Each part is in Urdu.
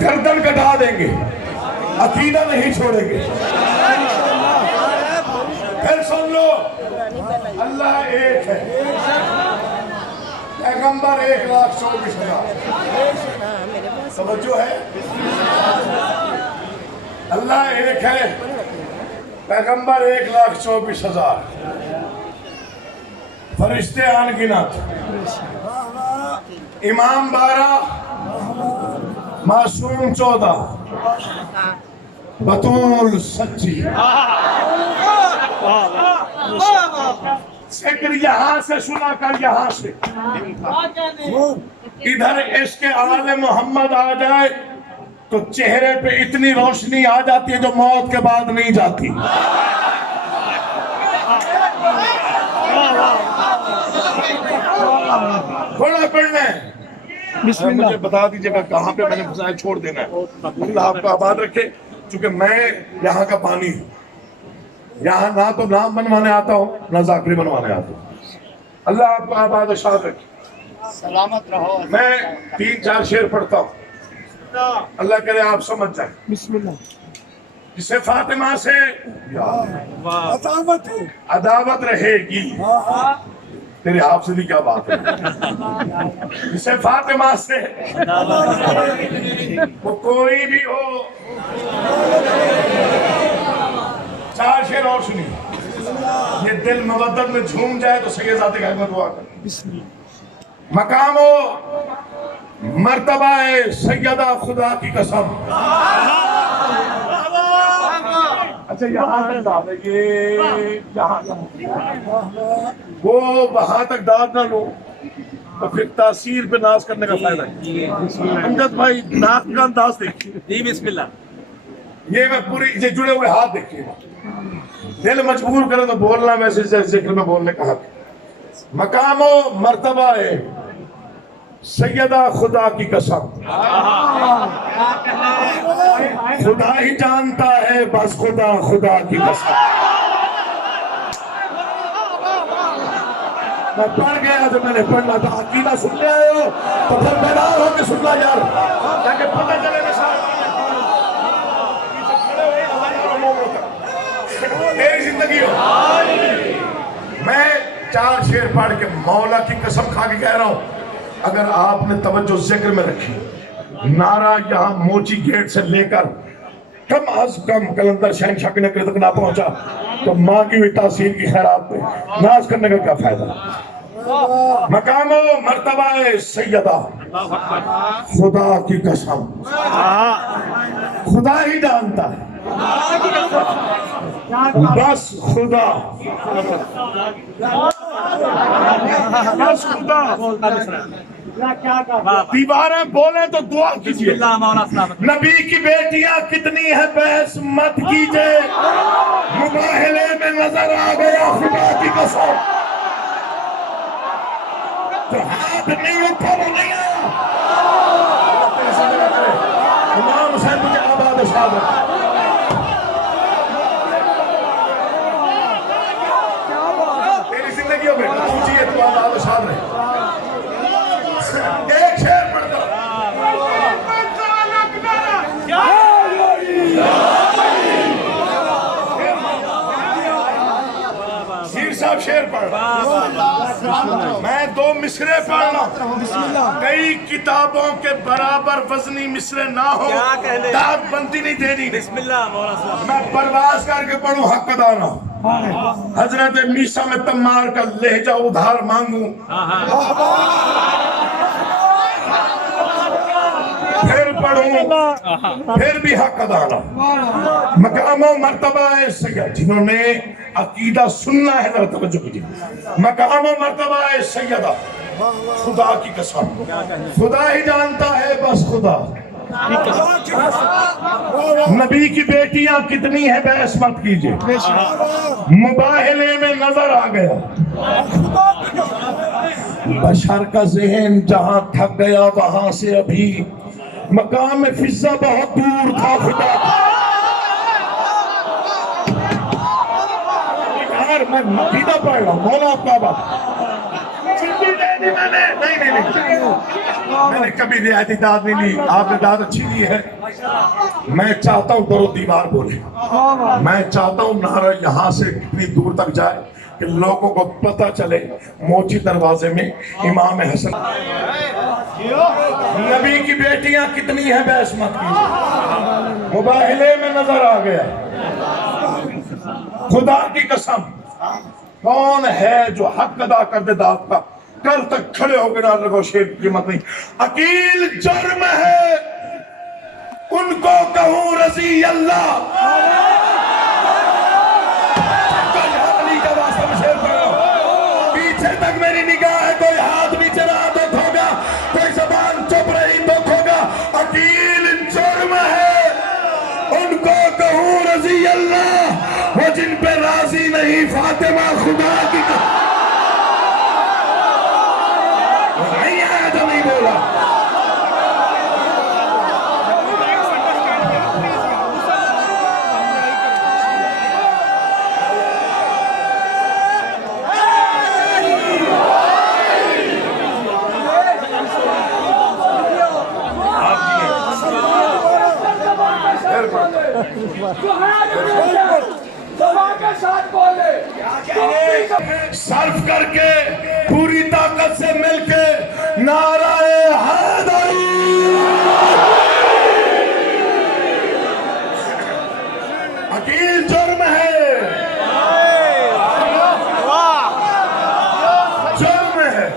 گردن کٹا دیں گے، عقیدہ نہیں چھوڑیں گے۔ پھر سن لو، اللہ ایک ہے، پیغمبر 1,24,000۔ توجہ ہے؟ اللہ ایک ہے، پیغمبر 1,24,000، فرشتے ان گنت، امام 12، معصوم 14، بطول سچی۔ ذکر یہاں سے سنا کر یہاں سے، ادھر عشق آل محمد آ جائے تو چہرے پہ اتنی روشنی آ جاتی ہے جو موت کے بعد نہیں جاتی۔ تھوڑا پڑھنا ہے، مجھے بتا دیجئے گا کہاں پہ میں نے مسائل چھوڑ دینا ہے۔ اللہ آپ کو آباد رکھے، چونکہ میں یہاں کا پانی ہوں، یہاں نہ تو نام بنوانے آتا ہوں نہ ذاکری بنوانے آتا ہوں۔ اللہ آپ کو آباد و شاد رکھے، سلامت رہو۔ میں 3-4 شعر پڑھتا ہوں، اللہ کرے آپ سمجھ جائیں۔ بسم اللہ۔ جسے فاطمہ سے عداوت رہے گی، تیرے آپ سے بھی کیا بات ہے، جسے فاطمہ سے وہ کوئی بھی ہو۔ 4 شعر اور سنی، یہ دل مودت میں جھوم جائے تو سید ذات گھر میں دعا کر۔ مقام و مرتبہ سیدہ خدا کی قسم۔ اچھا یہاں تک داد ہے، یہ یہاں وہ وہاں تک داد نہ لو تو پھر تاثیر پہ ناز کرنے کا فائدہ ہے۔ امجد بھائی ناک کا انداز دیکھیے، بسم اللہ۔ یہ میں پوری یہ جڑے ہوئے ہاتھ دیکھیے، دل مجبور کرے تو بولنا ویسے ذکر میں بولنے کا حق۔ مقام و مرتبہ ہے سیدہ خدا کی قسم، خدا ہی جانتا ہے بس خدا خدا کی قسم۔ میں پڑھ گیا جو میں نے پڑھنا تھا، عقیدہ سن لے آئے ہو تو پھر بیدار ہو کے سننا یار، تاکہ پتہ چلے میں تیری زندگی ہو۔ میں 4 شعر پڑھ کے مولا کی قسم کھا کے کہہ رہا ہوں، اگر آپ نے توجہ ذکر میں رکھی، نعرہ یہاں موچی گیٹ سے لے کر کم از کم کلندر شہنشاہ کے نگرے تک نہ پہنچا تو ماں کی ہوئی تاثیر کی خیرات پہ ناز کرنے کا کیا فائدہ۔ مقام و مرتبہ سیدہ خدا کی قسم، خدا ہی جانتا ہے بس خدا، بس خدا۔ دیواریں بولیں تو دعا کیجئے، نبی کی بیٹیاں کتنی ہے بحث مت کیجئے، مباہلے میں نظر آ گیا خدا کی قسم، جو ہاتھ نہیں اٹھا وہ نہیں آیا۔ امام حسین مجھے آباد شاد ہے۔ تیری زندگیوں میں پوچھئے تو آباد شاد رہے۔ ایک شعر پڑھتا شیر صاحب شعر پڑھ، میں 2 مصرے پڑھنا، کئی کتابوں کے برابر وزنی مصرے نہ ہو، داد بندی نہیں دینی۔ بسم اللہ مولانا۔ میں پرواز کر کے پڑھوں حق ادا نہ، حضرت میسا میں تمار کا لہجہ ادھار مانگوں، پھر پڑھوں پھر بھی حق ادا نہ۔ مقام و مرتبہ سیدہ، جنہوں نے عقیدہ سننا ہے ذرا توجہ کیجئے، مقام و مرتبہ سیدہ خدا کی قسم، خدا ہی جانتا ہے بس خدا۔ نبی کی بیٹیاں کتنی ہیں بحث مت کیجئے، مباہلے میں نظر آ گیا، بشر کا ذہن جہاں تھک گیا وہاں سے ابھی مقام فضا بہت دور تھا خدا۔ میں عقیدہ پڑھ رہا ہوں، مولا آپ کا بات نہیں میں نے کبھی رعایتی داد نہیں لی، آپ نے داد اچھی لی ہے۔ میں چاہتا ہوں درود دیوار بولے، میں چاہتا ہوں نعرہ یہاں سے کتنی دور تک جائے کہ لوگوں کو پتہ چلے موچی دروازے میں امام حسن۔ نبی کی بیٹیاں کتنی ہیں بے-عصمت کی، مباہلے میں نظر آ گیا۔ خدا کی قسم، کون ہے جو حق ادا کر دے داد کا؟ کل تک کھڑے ہو کے نہ لگو، شیر کی قیمت نہیں۔ عقیل جرم ہے ان کو کہوں رضی اللہ، پیچھے تک میری نگاہ ہے، کوئی ہاتھ نیچے رہا تو کھوگا، کوئی زبان چپ رہی تو کھوگا۔ عقیل جرم ہے ان کو کہوں رضی اللہ، وہ جن پہ راضی نہیں فاطمہ خدا کی نہیں آیا جو نہیں بولا۔ صرف کر کے پوری طاقت سے مل کے نعرہ حیدری، عقیل جرم ہے، جرم ہے۔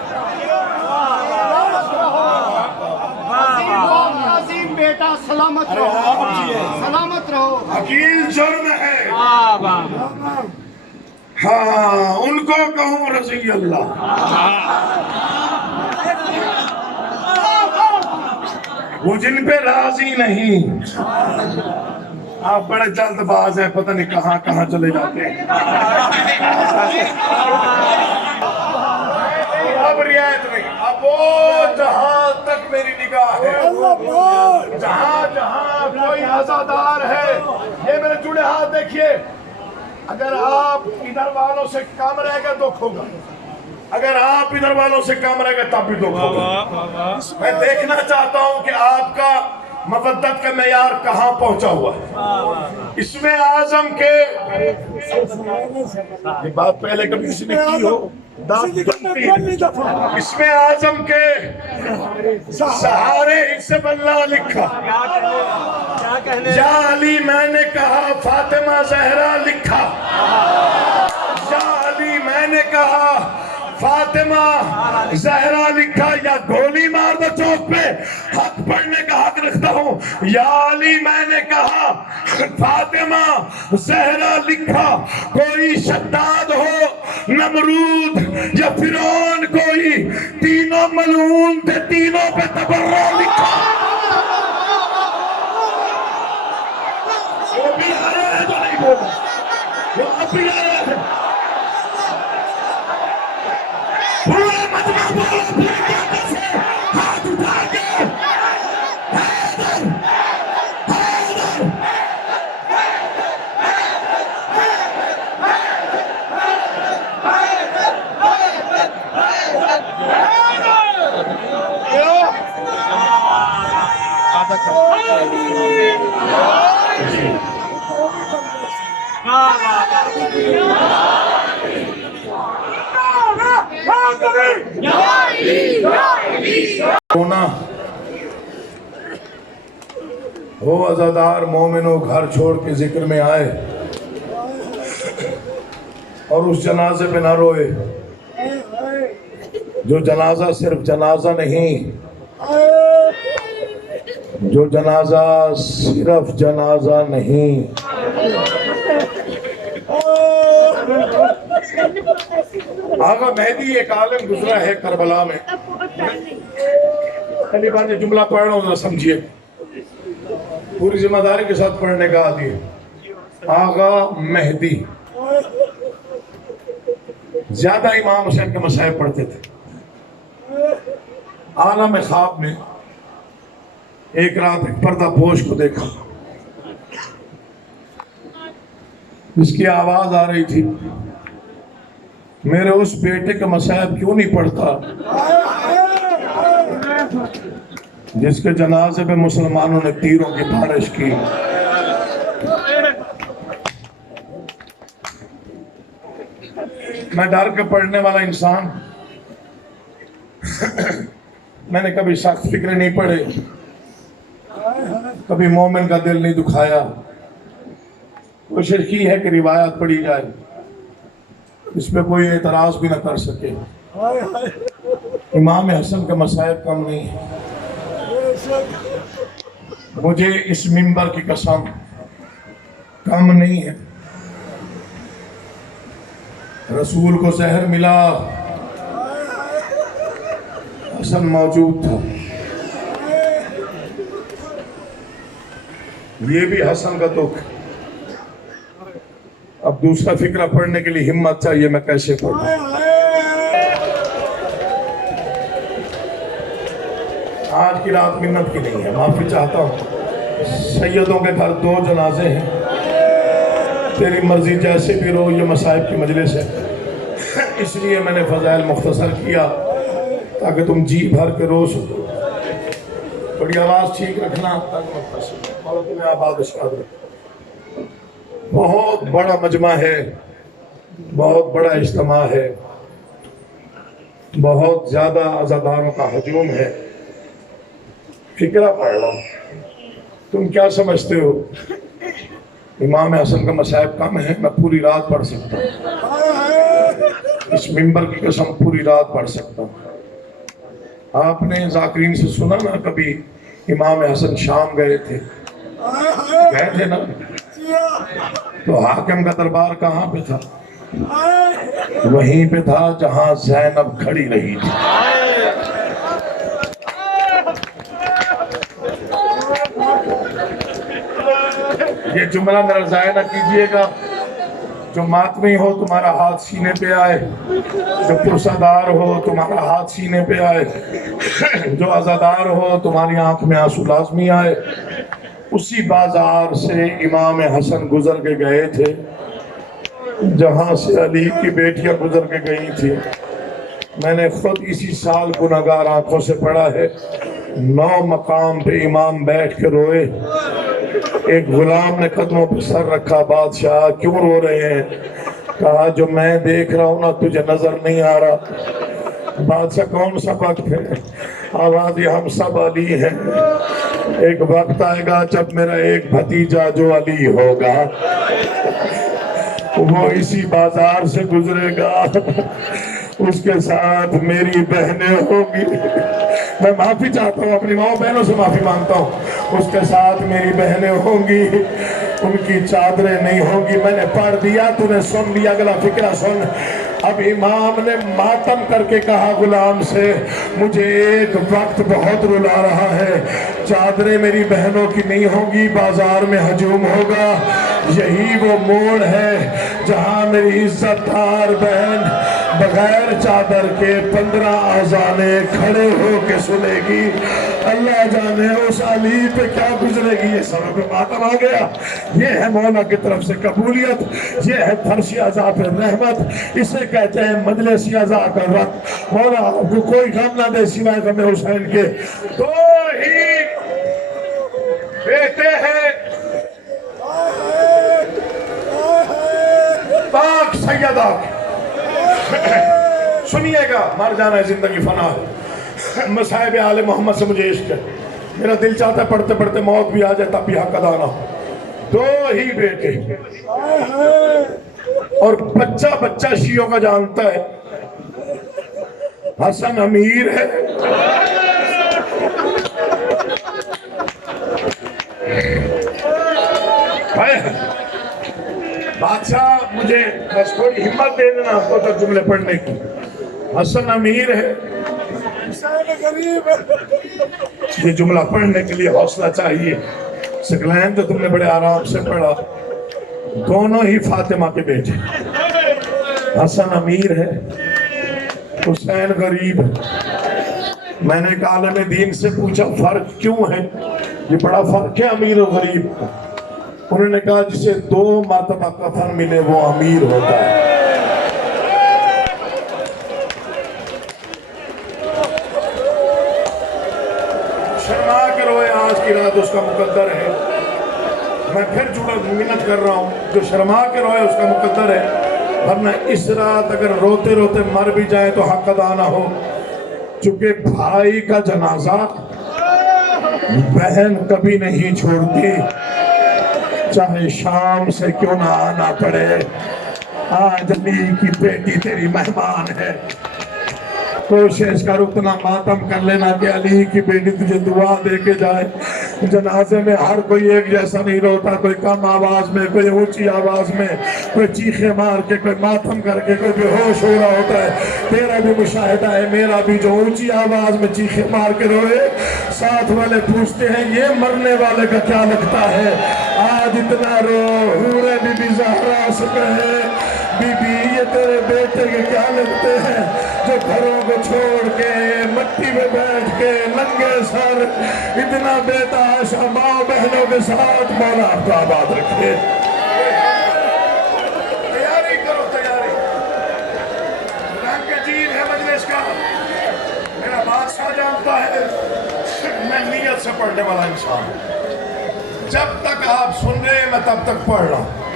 عظیم بیٹا سلامت رہو، سلامت رہو۔ عقیل جرم ہے، ہاں ان کو کہوں رضی اللہ۔ وہ جن پہ راضی نہیں۔ آپ بڑے جلد باز ہیں، پتہ نہیں کہاں کہاں چلے جاتے ہیں۔ اب رعایت نہیں، اب وہ جہاں تک میری نگاہ ہے، جہاں جہاں کوئی عزادار ہے، یہ میرے جڑے ہاتھ دیکھیے۔ اگر آپ ادھر والوں سے کام رہے گا دکھ ہوگا، اگر آپ ادھر والوں سے کام رہے گا تب بھی دکھ ہوگا۔ میں دیکھنا چاہتا ہوں کہ آپ کا مودت کا معیار کہاں پہنچا ہوا ہے۔ اس میں اعظم کے یہ بات پہلے کبھی کسی نے کی ہو، اس میں اعظم کے سہارے حزب اللہ لکھا، یا علی میں نے کہا فاطمہ زہرا لکھا، یا علی میں نے کہا فاطمہ زہرا لکھا، یا گولی مار دو چوک پہ حق پڑھنے کا حق رکھتا ہوں، یا علی میں نے کہا فاطمہ زہرا لکھا۔ کوئی شداد ہو، نمرود یا فرعون، کوئی تینوں ملعون تھے، تینوں پہ تبرہ لکھا۔ وہ بھی آیا ہے جو نہیں بولا، وہ اب بھی آیا ہے۔ پورا مجمع بولا، پوری طاقت سے ہاتھ اٹھا کے حیدر، حیدر۔ ہونا ہو عزادار مومنو، گھر چھوڑ کے ذکر میں آئے اور اس جنازے پہ نہ روئے۔ جو جنازہ صرف جنازہ نہیں، جو جنازہ صرف جنازہ نہیں، آقا مہدی ایک عالم گزرا ہے کربلا میں۔ پہلی بار یہ جملہ پڑھ رہا ہوں ذرا سمجھیے، پوری ذمہ داری کے ساتھ پڑھنے کا عادی ہے۔ آقا مہدی زیادہ امام حسین کے مسائب پڑھتے تھے۔ عالم خواب میں ایک رات ایک پردہ پوش کو دیکھا، اس کی آواز آ رہی تھی، میرے اس بیٹے کا مسائب کیوں نہیں پڑھتا؟ جس کے جنازے پہ مسلمانوں نے تیروں کی بارش کی. میں ڈر کے پڑھنے والا انسان، میں نے کبھی سخت فکریں نہیں پڑھے، کبھی مومن کا دل نہیں دکھایا. کوشش کی ہے کہ روایت پڑھی جائے، اس پہ کوئی اعتراض بھی نہ کر سکے. امام حسن کا مصائب کم نہیں ہے. مجھے اس منبر کی قسم کم نہیں ہے. رسول کو زہر ملا، حسن موجود تھا. یہ بھی حسن کا دکھ. اب دوسرا فقرہ پڑھنے کے لیے ہمت چاہیے، میں کیسے پڑھوں؟ آج کی رات منت کی نہیں ہے، معافی چاہتا ہوں. سیدوں کے گھر 2 جنازے ہیں. تیری مرضی جیسے بھی رو، یہ مصائب کی مجلس ہے، اس لیے میں نے فضائل مختصر کیا تاکہ تم جی بھر کے رو سکو. بڑی آواز ٹھیک رکھنا. تمہیں آباد اشاد رکھنا. بہت بڑا مجمع ہے، بہت بڑا اجتماع ہے، بہت زیادہ عزاداروں کا ہجوم ہے. فکرہ پڑھ لو. تم کیا سمجھتے ہو امام حسن کا مصائب کم ہے؟ میں پوری رات پڑھ سکتا ہوں، اس منبر کی قسم پوری رات پڑھ سکتا ہوں. آپ نے ذاکرین سے سنا نا کبھی امام حسن شام گئے تھے نا، تو حاکم کا دربار کہاں پہ تھا؟ وہیں پہ تھا جہاں زینب کھڑی رہی تھی. یہ جملہ میرا ضائع نہ کیجئے گا. جو ماتمی ہو تمہارا ہاتھ سینے پہ آئے، جو پرسادار ہو تمہارا ہاتھ سینے پہ آئے، جو عزادار ہو تمہاری آنکھ میں آنسو لازمی آئے. اسی بازار سے امام حسن گزر کے گئے تھے جہاں سے علی کی بیٹیاں گزر کے گئی تھی. میں نے خود اسی سال گناہگار آنکھوں سے پڑھا ہے. 9 مقام پہ امام بیٹھ کے روئے. ایک غلام نے قدموں پہ سر رکھا. بادشاہ کیوں رو رہے ہیں؟ کہا جو میں دیکھ رہا ہوں نا تجھے نظر نہیں آ رہا. بادشاہ کون سا وقت ہے؟ آواز یہ ہم سب علی ہیں. ایک وقت آئے گا جب میرا ایک بھتیجا جو علی ہوگا وہ اسی بازار سے گزرے گا، اس کے ساتھ میری بہنیں ہوں گی. میں معافی چاہتا ہوں، اپنی ماں بہنوں سے معافی مانگتا ہوں. اس کے ساتھ میری بہنیں ہوں گی، ان کی چادریں نہیں ہوں گی. میں نے پڑھ دیا، تو نے سن لیا. اگلا فقرہ سن. اب امام نے ماتم کر کے کہا غلام سے، مجھے ایک وقت بہت رلا رہا ہے. چادریں میری بہنوں کی نہیں ہوں گی، بازار میں ہجوم ہوگا. یہی وہ موڑ ہے جہاں میری عزت دار بہن بغیر چادر کے 15 اذانیں کھڑے ہو کے سنے گی. اللہ جانے اس علی پہ کیا گزرے گی. یہ سب پہ ماتم آ گیا. یہ ہے مولا کی طرف سے قبولیت، یہ ہے فرشی عزا پہ رحمت. اسے کہتے ہیں مجلسی عزا کا وقت. مولا آپ کو کوئی غم نہ دے سوائے غم حسین کے. 2 ہی بیٹے ہیں، پاک سیدہ. سنیے گا، مر جانا ہے زندگی فنا ہے. مصائب آل محمد سے مجھے عشق ہے. میرا دل چاہتا ہے پڑھتے پڑھتے موت بھی آ جائے تب بھی حق ادا نہ ہو. 2 ہی بیٹے اور بچہ شیعوں کا جانتا ہے. حسن امیر ہے، بادشاہ مجھے بس تھوڑی ہمت دے دینا آپ کو تک جملے پڑھنے کی. حسن امیر ہے. یہ جملہ پڑھنے کے لیے حوصلہ چاہیے. سکلین تو تم نے بڑے آرام سے پڑھا. دونوں ہی فاطمہ کے بیٹے. حسن امیر ہے، حسین غریب ہے. میں نے ایک عالم دین سے پوچھا فرق کیوں ہے؟ یہ بڑا فرق ہے امیر و غریب. انہوں نے کہا جسے 2 مرتبہ کفن ملے وہ امیر ہوتا ہے. کی رات اس کا مقدر ہے. میں پھر جڑا منت کر رہا ہوں, جو شرما کے روئے اس کا مقدر ہے, ورنہ اس رات اگر روتے روتے مر بھی جائے تو حق ادا نہ ہو. چونکہ بھائی کا جنازہ بہن کبھی نہیں چھوڑتی, چاہے شام سے کیوں نہ آنا پڑے. آج علی کی بیٹی تیری مہمان ہے, کوشش کر اتنا ماتم کر لینا کہ علی کی بیٹی تجھے دعا دے کے جائے. جنازے میں ہر کوئی ایک جیسا نہیں روتا, کوئی کم آواز میں, کوئی اونچی آواز میں, کوئی چیخے مار کے, کوئی ماتم کر کے, کوئی بے ہوش ہو رہا ہوتا ہے. تیرا بھی مشاہدہ ہے, میرا بھی, جو اونچی آواز میں چیخے مار کے روئے. ساتھ والے پوچھتے ہیں یہ مرنے والے کا کیا لگتا ہے, آج اتنا رو. حورے بی بی زہرا سے کہے بی بی یہ تیرے بیٹے کے کیا لگتے ہیں جو گھروں کو چھوڑ کے مٹی میں بیٹھ کے ننگے سر اتنا بیتاشا ماں بہنوں کے ساتھ. مولا آپ کو آباد رکھے. تیاری کرو, تیاری. رنگ عجیب ہے مجلس کا. میرا بادشاہ جانتا ہے میں نیت سے پڑھنے والا انسان. جب تک آپ سن رہے ہیں میں تب تک پڑھ رہا ہوں.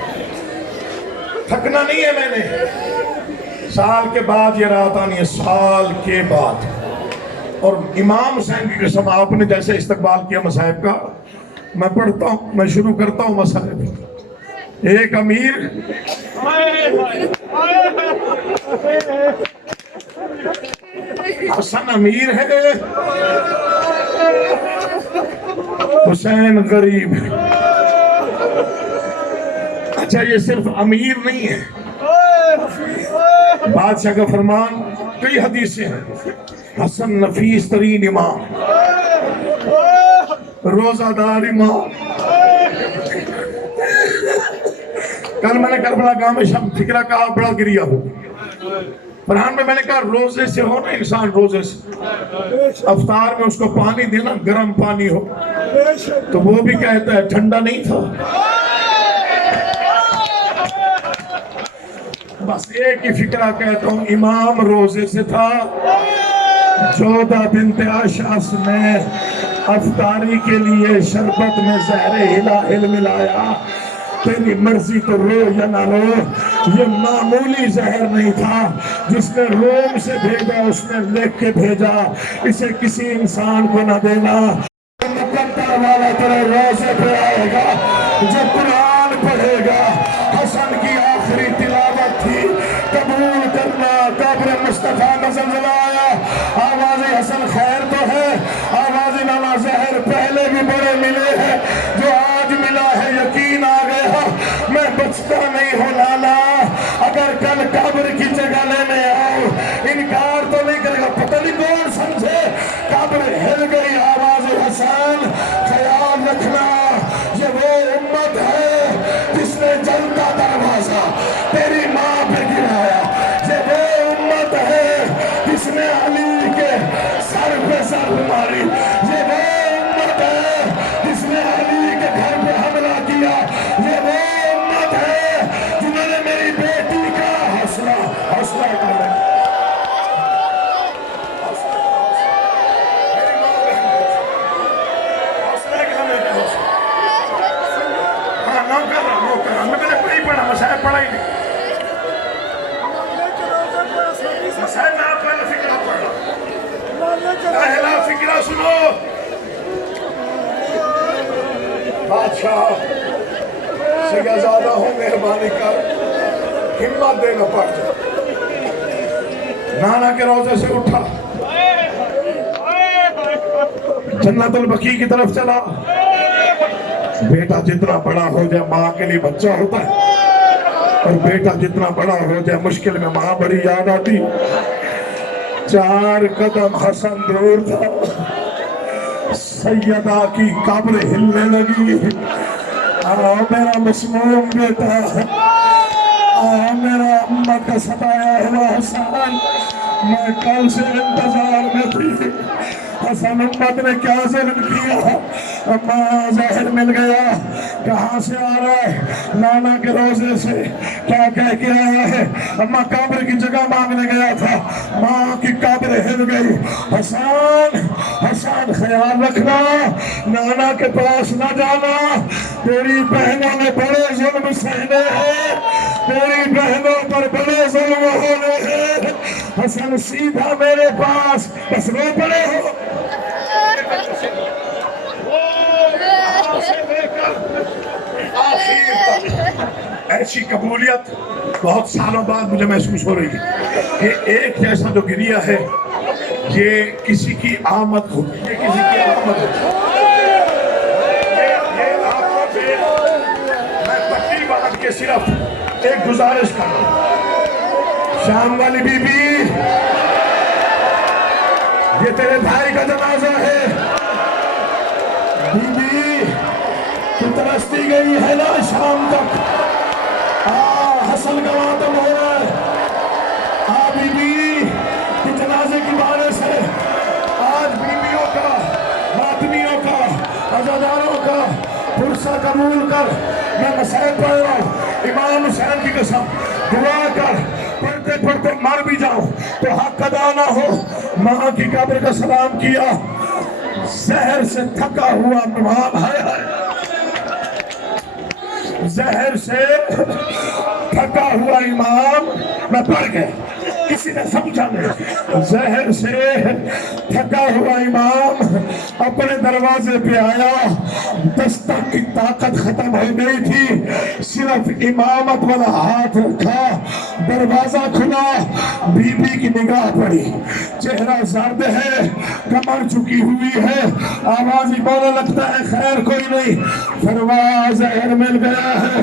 تھکنا نہیں ہے میں نے. سال کے بعد یہ رات آنی ہے, سال کے بعد. اور امام حسین کی قسم آپ نے جیسے استقبال کیا مصائب کا, میں پڑھتا ہوں, میں شروع کرتا ہوں مصائب. ایک امیر حسن امیر ہے, حسین غریب ہے. اچھا یہ صرف امیر نہیں ہے, بادشاہ کا فرمان, کئی حدیثیں ہیں. حسن نفیس ترین امام, روزہ دار امام. کل میں نے کربلا گاہ میں شام فکرہ کہا, بڑا گریا ہو. فرحان میں نے کہا روزے سے ہو نا انسان, روزے سے افطار میں اس کو پانی دینا گرم پانی ہو, تو وہ بھی کہتا ہے ٹھنڈا نہیں تھا. بس ایک ہی فکرہ کہتا ہوں, امام روزے سے تھا. جودہ بنت اشعث نے افطاری کے لیے شربت میں زہر ہلال ملایا. تیری مرضی تو رو یا نہ رو, یہ معمولی زہر نہیں تھا. جس نے روم سے بھیجا اس نے لکھ کے بھیجا, اسے کسی انسان کو نہ دینا. مقدر والا تیرے روزے پہ آئے گا جو قرآن پڑھے گا. حسن کی آخری تلاوت تھی, قبول کرنا. قبر مصطفیٰ کا زلزلہ آیا, آواز حسن خیر تو ہے, آواز نانا زہر پہلے بھی بڑے ملے ہیں, جو آج ملا ہے یقین آ گیا. میں بچتا نہیں ہوں لالا, اگر کل قبر کی جگہ لینے آؤ انکار تو نہیں کرے گا. پتہ نہیں کون سمجھے قبر ہل گئی, آواز حسن. خیال رکھنا یہ وہ امت ہے جس نے جلتا دروازہ تیری ماں پہ گرایا. یہ وہ امت ہے جس نے علی کے سر پہ سر ماری. یہ وہ امت ہے جس نے علی کے گھر پہ حملہ کیا. یہ وہ امت ہے جنہوں نے میری بیٹی کا حوصلہ کر رہا. مسائل پڑھا ہی نہیں, مسائل میں آپ پہلے فکرہ پڑھا. پہلا فکرہ سنو. بادشاہ سیدزادہ ہوں, مہربانی کر ہمت دینا پڑ جائے. نانا کے روزے سے اٹھا, جنت البقیع کی طرف چلا. بیٹا جتنا بڑا ہو جائے ماں کے لیے بچہ ہوتا ہے, اور بیٹا جتنا بڑا ہو جائے مشکل میں ماں بڑی یاد آتی. 4 قدم حسن دور تھا, سیدہ کی قبر ہلنے لگی. میرا مسموم بیٹا, میرا امت کا ستایا ہوا حسن, میں کل سے انتظار میں تھی. حسن امت نے کیا ظلم کیا, ماں ظاہر مل گیا, کہاں سے آ رہا ہے؟ نانا کے روزے سے۔ کیا کہہ کے آیا ہے؟ اما قبر کی جگہ مانگنے گیا تھا، ماں کی قبر ہل گئی۔ حسان حسان خیال رکھنا، نانا کے پاس نہ جانا، تیری بہنوں نے بڑے ظلم سہنے ہیں، تیری بہنوں پر بڑے ظلم ہونے ہیں۔ حسن سیدھا میرے پاس، بس رو پڑے ہو۔ ایسی قبولیت بہت سالوں بعد مجھے محسوس ہو رہی ہے کہ ایک جیسا جو گریا ہے یہ کسی کی آمد ہوتی ہے، کسی کی آمد ہوتی ہے۔ یہ آپ کو بھی میں پٹی باندھ کے صرف ایک گزارش کر رہا ہوں، شام والی بی بی، یہ تیرے بھائی کا جنازہ ہے۔ بی بی تو ترستی گئی ہے نا شام تک، حسن کا ماتم ہو رہا ہے۔ بی بی کی جنازے کی بارش ہے، آج بیویوں کا، ماتمیوں کا، عزاداروں کا پرسہ قبول کر میں مسائل پڑھ رہا ہوں۔ امام حسین کی قسم دعا کر، پڑھتے پڑھتے مر بھی جاؤں تو حق ادا نہ ہو۔ ماں کی قبر کا سلام کیا، زہر سے تھکا ہوا امام، ہائے ہائے، زہر سے تھکا ہوا امام، میں پڑھ گیا، کسی نے سمجھا نہیں۔ زہر سے تھکا ہوا امام اپنے دروازے پہ آیا، دستک کی طاقت ختم ہو گئی تھی، صرف امامت والا ہاتھ رکھا، دروازہ کھلا، بی بی کی نگاہ پڑی، چہرہ زرد ہے، کمر جھکی ہوئی ہے، آواز ہی بولنے لگتا ہے خیر کوئی نہیں۔ فرمایا زہر مل گیا ہے،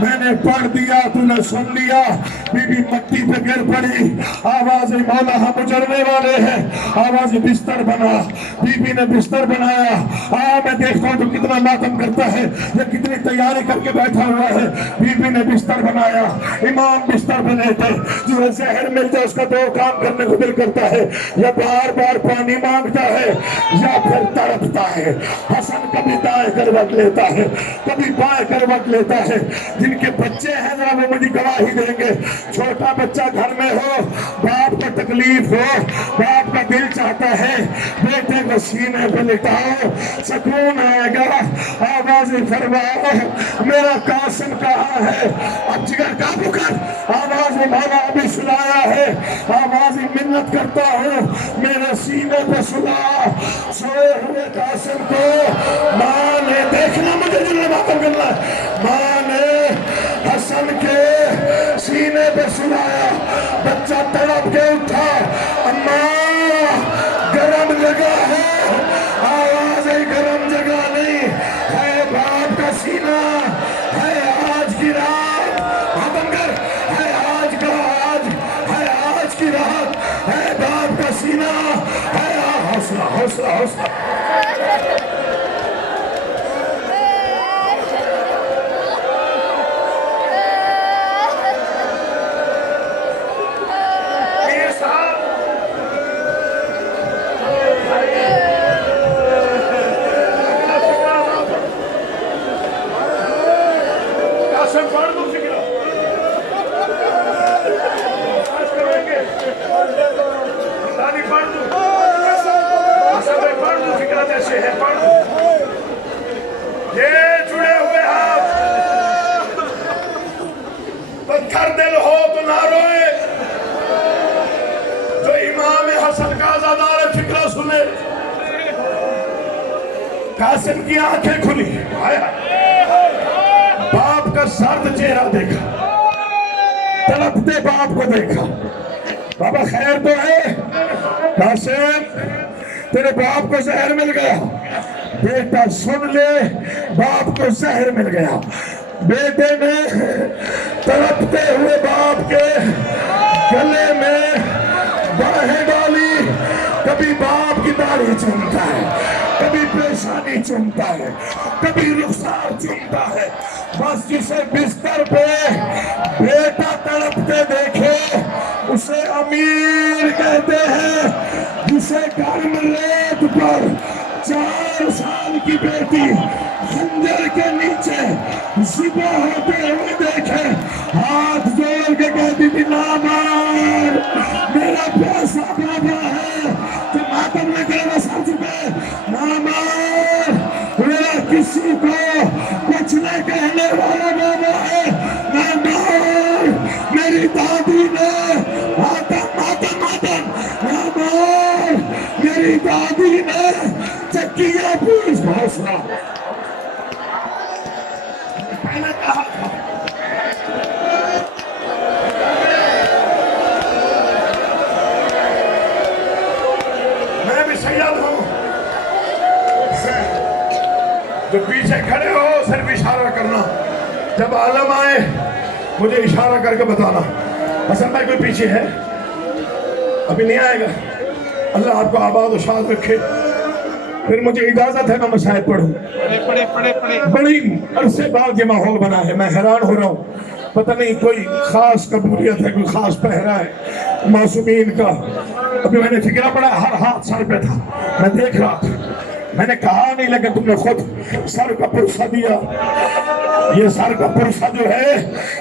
میں نے پڑھ دیا، تو نے سن لیا۔ بی بی مٹی پہ گر پڑی، آواز مولا ہم اجڑنے والے ہیں، آواز بستر بنا، بی بی نے بستر بنایا۔ میں دیکھتا ہوں تو کتنا ماتم کرتا ہے، یہ کتنی تیاری کر کے بیٹھا ہوا ہے۔ بی بی نے بستر بنایا، امام بستر پہ لیٹے، جو زہر مل جائے اس کا دو کام کرنے کو دل کرتا ہے، یا بار بار پانی مانگتا ہے یا پھر تڑپتا ہے۔ حسن کبھی دائیں کروٹ لیتا ہے، کبھی بائیں کروٹ لیتا ہے۔ جن کے بچے ہیں ذرا وہ مجھے گواہی دیں گے، چھوٹا بچہ گھر میں ہو، باپ کو تکلیف ہو، باپ کا دل چاہتا ہے بیٹے کو سینے پہ لٹاؤ، سکون آئے گا۔ آواز فرماؤ میرا قاسم کہاں ہے؟ اب جگر قابو کر، آواز مولا ابھی سنایا ہے، آواز منت کرتا ہوں میرے سینے پہ سنا، سوئے ہوئے قاسم کو ماں نے، دیکھنا مجھے جنہیں ماتم کرنا ہے، ماں نے حسن کے سینے پہ سنایا۔ بچہ تڑپ کے اٹھا، اماں گرم جگہ ہے، آواز گرم جگہ نہیں ہے، باپ کا سینہ ہے، آج کی رات ختم کر، ہے آج کا، آج ہے، آج کی رات ہے، باپ کا سینہ ہے۔ حوصلہ حوصلہ حوصلہ، قاسم کی آنکھیں کھلی، باپ کا سرد چہرہ دیکھا، تڑپتے باپ کو دیکھا۔ بابا خیر تو ہے؟ قاسم تیرے باپ کو زہر مل گیا۔ بیٹا سن لے، باپ کو زہر مل گیا۔ بیٹے نے تڑپتے ہوئے باپ کے گلے میں باہیں ڈالی، کبھی باپ کی داڑھی چومتا ہے، کبھی پیشانی چومتا ہے، کبھی رخسار چومتا ہے۔ بس جسے بستر پہ بیٹا تڑپتے دیکھے اسے امیر کہتے ہیں، جسے گرم ریت پر 4 سال کی بیٹی خنجر کے نیچے ذبح ہوتے ہوئے دیکھے، ہاتھ جوڑ کے کہتی تھی نہ مار، میرا پیسہ بابا ہے تو ماتم میں کرنا سر چکے، نہ مار، میرا کسی کو کچھ نہ کہنے والا بابا ہے، نہ مار، میری دادی نے ماتم ماتم ماتم، نہ مار، میری دادی نے چکیہ پولیس بھوسنا میں نے کہا تھا میں بھی سید ہوں، جو پیچھے کھڑے ہو صرف اشارہ کرنا، جب عالم آئے مجھے اشارہ کر کے بتانا۔ حسن بھائی کوئی پیچھے ہے؟ ابھی نہیں آئے گا؟ اللہ آپ کو آباد و شاد رکھے۔ پھر مجھے اجازت ہے میں مسائل پڑھوں۔ بڑی عرصے بعد یہ ماحول بنا ہے، میں حیران ہو رہا ہوں، پتہ نہیں کوئی خاص قبولیت ہے، کوئی خاص پہرا ہے معصومین کا۔ ابھی میں نے فکرہ پڑھا، ہر ہاتھ سر پہ تھا، میں دیکھ رہا تھا، میں نے کہا نہیں لیکن تم نے خود سر کا پرسہ دیا۔ یہ سر کا پرسہ جو ہے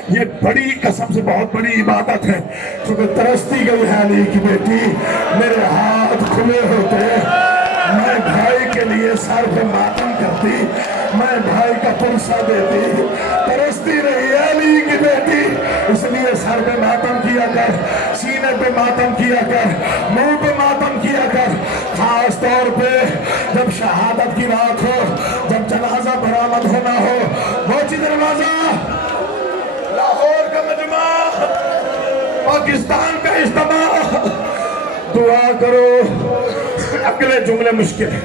یہ بڑی قسم سے بہت بڑی عبادت ہے، کیونکہ ترستی گئی ہے علی کی بیٹی، میرے ہاتھ کھلے ہوتے میں بھائی کے لیے سر پہ ماتم کرتی، میں بھائی کا پرسہ دیتی، ترستی رہی ہے علی کی بیٹی، اس لیے سر پہ ماتم کیا کر، سینے پہ ماتم کیا کر، منہ پہ ماتم کیا کر، خاص طور پہ جب شہادت کی رات ہو، جب جنازہ برآمد ہونا ہو، موچی دروازہ، لاہور کا مجمع، پاکستان کا اجتماع، دعا کرو۔ اگلے جملے مشکل ہے،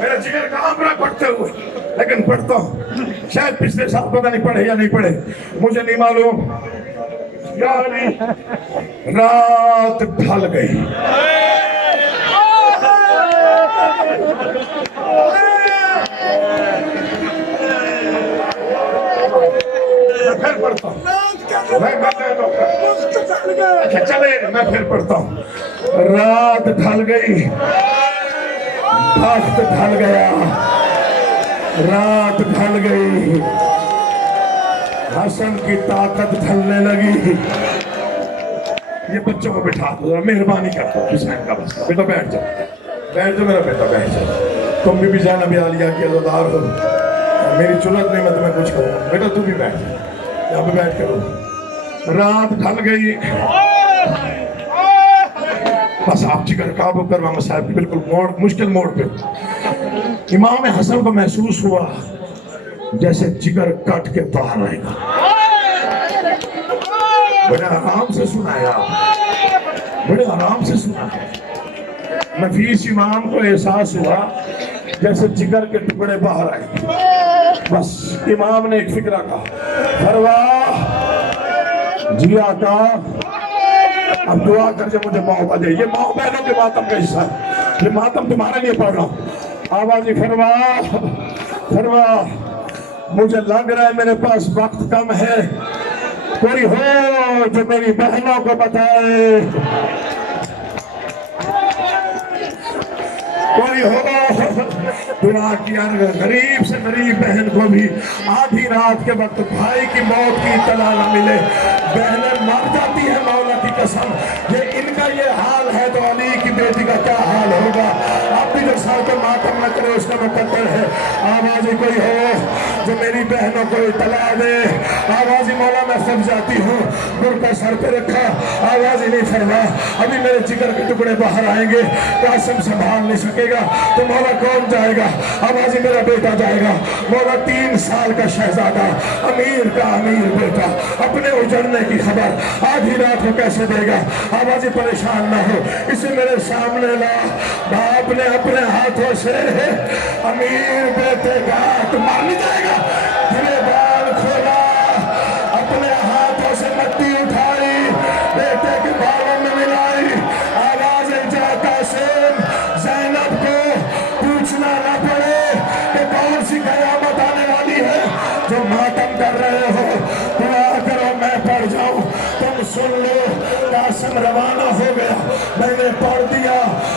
میرا جگر کام رہا پڑھتے ہوئے، لیکن پڑھتا ہوں، شاید پچھلے سال پتہ نہیں پڑھے یا نہیں پڑھے، مجھے نہیں معلوم۔ یعنی رات ڈھل گئی، میں پھر پڑھتا ہوں، اچھا چلے میں پھر پڑھتا ہوں۔ رات ڈھل گئی، وقت ڈھل گیا، رات ڈھل گئی، حسن کی طاقت ڈھلنے لگی۔ یہ بچوں کو بٹھا دو، مہربانی کرتا ہوں، حسین کا مسئلہ، بیٹا بیٹھ جاؤ، بیٹھ جاؤ میرا بیٹا بیٹھ جاؤ، تم بھی زینب عالیہ کی عزادار ہو، میری جرأت نہیں میں تمہیں کچھ کروں، بیٹا تو بھی بیٹھ جاؤ، یہاں پہ بیٹھ کرو۔ رات ڈھل گئی، بس آپ جگر قابو کر، امام صاحب بالکل مشکل موڑ پہ۔ امام حسن کو محسوس ہوا جیسے جگر کٹ کے باہر آئے گا۔ بڑے آرام سے سنا ہے آپ، بڑے آرام سے سنا ہے۔ نفیس امام کو احساس ہوا جیسے جگر کے ٹکڑے باہر آئے گا۔ بس امام نے ایک فکرہ کہا، فروا جی آقا اب دعا کر کے مجھے موت آ جائے، یہ ماں بہنوں کے ماتم کا حصہ ہے، یہ ماتم تمہارے لیے پڑھ رہا ہوں۔ آوازی فرما فرما مجھے لگ رہا ہے میرے پاس وقت کم ہے، کوئی ہو جو میری بہنوں کو بتائے، کوئی ہو دعا کیا۔ غریب سے غریب بہن کو بھی آدھی رات کے وقت بھائی کی موت کی اطلاع نہ ملے، بہنیں مر جاتی ہیں مولا کی قسم۔ یہ ان کا یہ حال ہے تو علی کی بیٹی کا کیا حال ہوگا؟ اب بھی جو سر پہ ماتم نہ کرے اس کا مقدر ہے۔ آوازی کوئی ہو جو میری بہنوں کو اطلاع دے۔ آوازی مولا میں سب جاتی ہوں، برقع سر پہ رکھا، آوازی نہیں فرما ابھی میرے جگر کے ٹکڑے باہر آئیں گے، قاسم سنبھال نہیں سکے گا تو مولا کون جائے گا؟ آوازی میرا بیٹا جائے گا۔ مولا 3 سال کا شہزادہ، امیر کا امیر بیٹا، اپنے اجڑنے کی خبر آدھی رات کو کیسے دے گا؟ آوازی پریشان نہ ہو، اسے میرے سامنے لا۔ باپ نے اپنے ہاتھوں سے امیر بیٹے کا ہاتھ مار نہیں جائے گا، گریبان کھولا، اپنے ہاتھوں سے مٹی اٹھائی، بیٹے کے بالوں میں ملائی، آواز جا قاسم زینب کو پوچھنا نہ پڑے کہ کون سی قیامت آنے والی ہے جو ماتم کر رہے ہو، دعا کرو میں پڑھ جاؤں، تم سن لو۔ قاسم روانہ ہو گیا، میں نے پڑھ دیا،